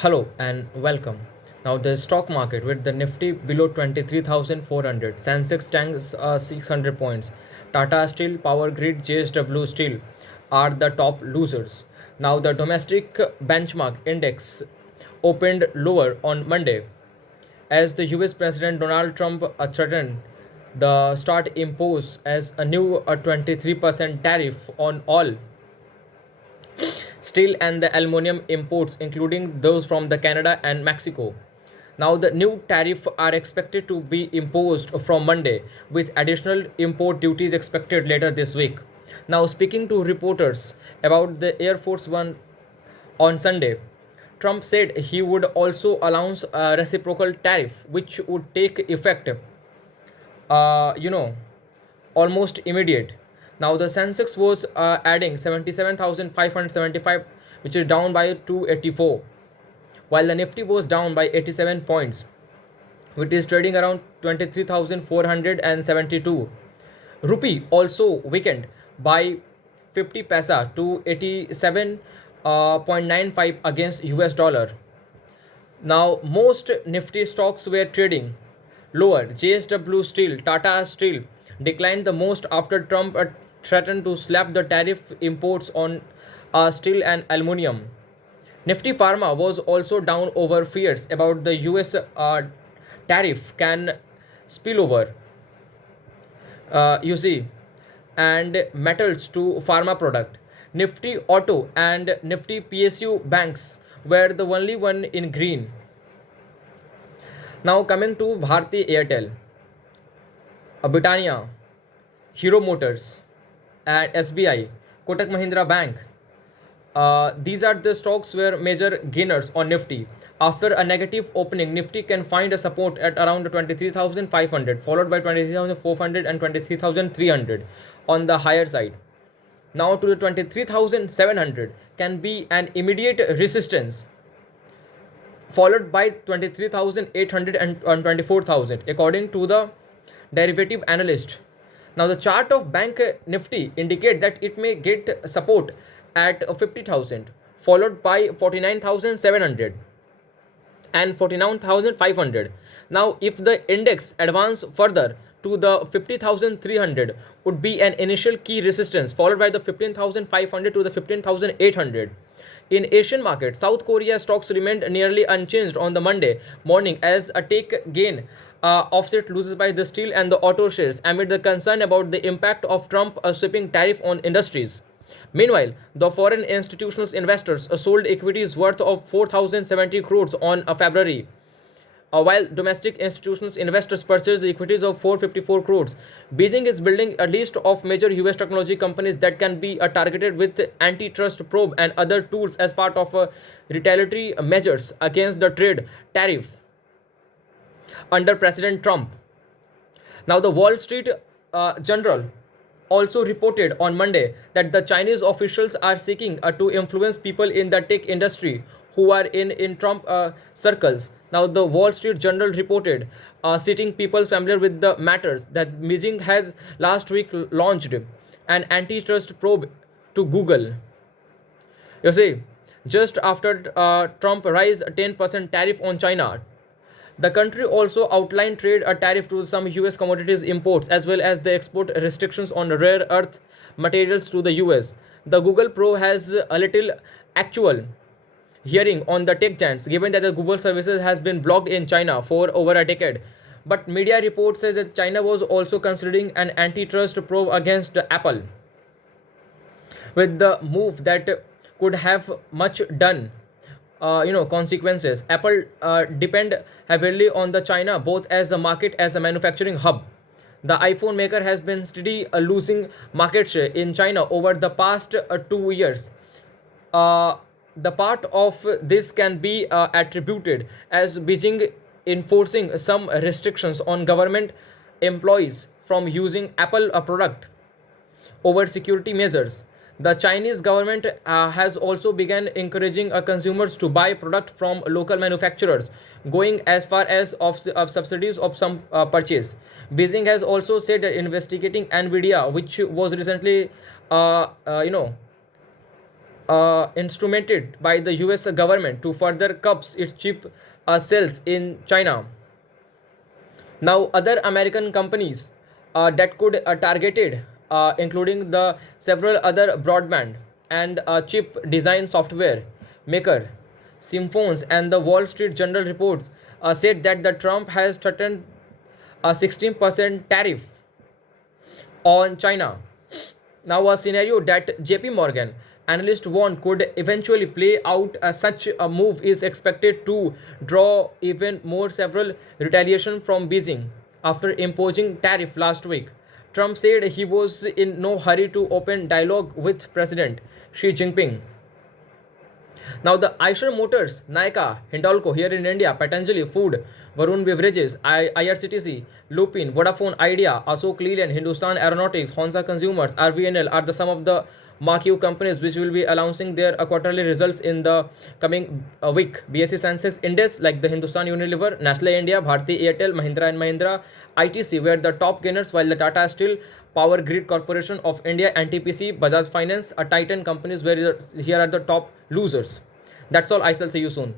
Hello and welcome. Now the stock market with the Nifty below 23,400, Sensex tanks 600 points. Tata Steel, Power Grid, JSW Steel are the top losers. Now the domestic benchmark index opened lower on Monday as the US President Donald Trump threatened the start impose as a new 23% tariff on all steel and the aluminum imports, including those from the Canada and Mexico. Now, the new tariff are expected to be imposed from Monday, with additional import duties expected later this week. Now, speaking to reporters about the Air Force One on Sunday, Trump said he would also announce a reciprocal tariff, which would take effect, uh, you know, almost immediate. Now the Sensex was adding 77,575, which is down by 284, while the Nifty was down by 87 points, which is trading around 23,472. Rupee also weakened by 50 paisa to 87.95 against US dollar. Now, most Nifty stocks were trading lower. JSW Steel, Tata Steel declined the most after Trump threatened to slap the tariff imports on steel and aluminum. Nifty Pharma was also down over fears about the US tariff can spill over. You see, and metals to pharma product. Nifty Auto and Nifty PSU banks were the only one in green. Now coming to Bharti Airtel, Britannia, Hero Motors, and SBI, Kotak Mahindra Bank. These are the stocks were major gainers on Nifty. After a negative opening, Nifty can find a support at around 23,500, followed by 23,400 and 23,300 on the higher side. Now to the 23,700 can be an immediate resistance, followed by 23,800 and 24,000 according to the derivative analyst. Now the chart of bank Nifty indicate that it may get support at 50,000, followed by 49,700 and 49,500. Now if the index advance further to the 50,300 would be an initial key resistance, followed by the 15,500 to the 15,800. In Asian market, South Korea stocks remained nearly unchanged on the Monday morning as a take gain offset losses by the steel and the auto shares amid the concern about the impact of Trump sweeping tariff on industries. Meanwhile, the foreign institutional investors sold equities worth of 4,070 crores on February, while domestic institutional investors purchased the equities of 454 crores. Beijing is building a list of major US technology companies that can be targeted with antitrust probe and other tools as part of retaliatory measures against the trade tariff under President Trump. Now, the Wall Street Journal also reported on Monday that the Chinese officials are seeking to influence people in the tech industry who are in Trump circles. Now, the Wall Street Journal reported, citing people familiar with the matters, that Beijing has last week launched an antitrust probe to Google. You see, just after Trump raised a 10% tariff on China, the country also outlined trade a tariff to some US commodities imports as well as the export restrictions on rare earth materials to the US. The Google Pro has a little actual hearing on the tech giants given that the Google services has been blocked in China for over a decade. But media reports says that China was also considering an antitrust probe against Apple, with the move that could have much done consequences. Apple depend heavily on the China both as a market as a manufacturing hub. The iPhone maker has been steady losing market share in China over the past 2 years. The part of this can be attributed as Beijing enforcing some restrictions on government employees from using Apple product over security measures. The Chinese government has also begun encouraging consumers to buy product from local manufacturers, going as far as of subsidies of some purchase. Beijing has also said that investigating Nvidia, which was recently, uh, uh, you know, instrumented by the US government to further curbs its chip sales in China. Now, other American companies that could targeted, including the several other broadband and chip design software maker, Simphones, and the Wall Street Journal reports said that the Trump has threatened a 16% tariff on China. Now, a scenario that JP Morgan analysts warn could eventually play out as such a move is expected to draw even more several retaliation from Beijing after imposing tariff last week. Trump said he was in no hurry to open dialogue with President Xi Jinping. Now, the Eicher Motors, Nykaa, Hindalco here in India, Patanjali Food, Varun Beverages, IRCTC, Lupin, Vodafone Idea, Ashok Leyland, Hindustan Aeronautics, Honda Consumers, RVNL are the some of the marquee companies which will be announcing their quarterly results in the coming week. BSE Sensex Index like the Hindustan Unilever, Nestle India, Bharti Airtel, Mahindra and Mahindra, ITC were the top gainers, while the Tata Steel, Power Grid Corporation of India, NTPC, Bajaj Finance, Titan companies were here are the top losers. That's all. I shall see you soon.